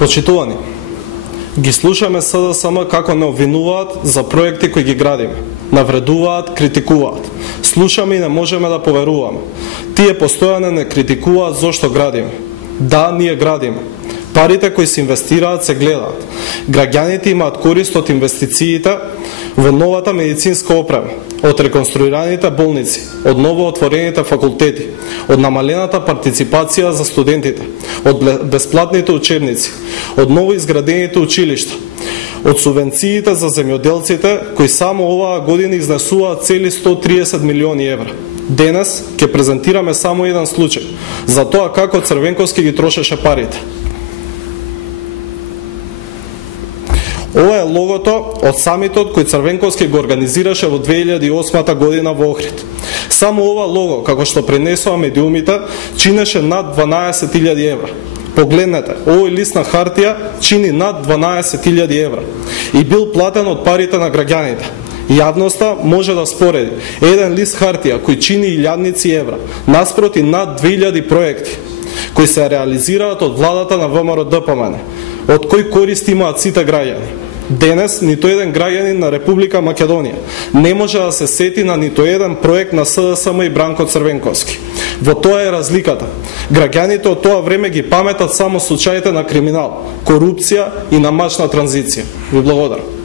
Почитувани, ги слушаме СДСМ како не обвинуваат за проекти кои ги градиме, навредуваат, критикуваат. Слушаме и не можеме да поверуваме. Тие постојано не критикуваат зошто градиме. Да, ние градиме. Парите кои се инвестираат се гледаат. Граѓаните имаат корист од инвестициите во новата медицинска опрема, од реконструираните болници, од ново отворените факултети, од намалената партиципација за студентите, од бесплатните учебници, од ново изградените училишта, од субвенциите за земјоделците кои само оваа година изнесуваат цели 130 милиони евра. Денес ќе презентираме само еден случај за тоа како Црвенковски ги трошеше парите. Ова е логото од самитот кој Црвенковски го организираше во 2008 година во Охрид. Само ова лого, како што пренесува медиумите, чинеше над 12.000 евра. Погледнете, овој лист на хартија чини над 12.000 евра и бил платен од парите на граѓаните. Јавноста може да спореди еден лист хартија кој чини илјадници евра наспроти над 2000 проекти кои се реализираат од владата на ВМРО-ДПМН, од кој корист имаат сите граѓани. Денес ниту еден граѓанин на Република Македонија не може да се сети на ниту еден проект на СДСМ и Бранко Црвенковски. Во тоа е разликата. Граѓаните од тоа време ги паметат само случаите на криминал, корупција и на мачна транзиција. Ви благодарам.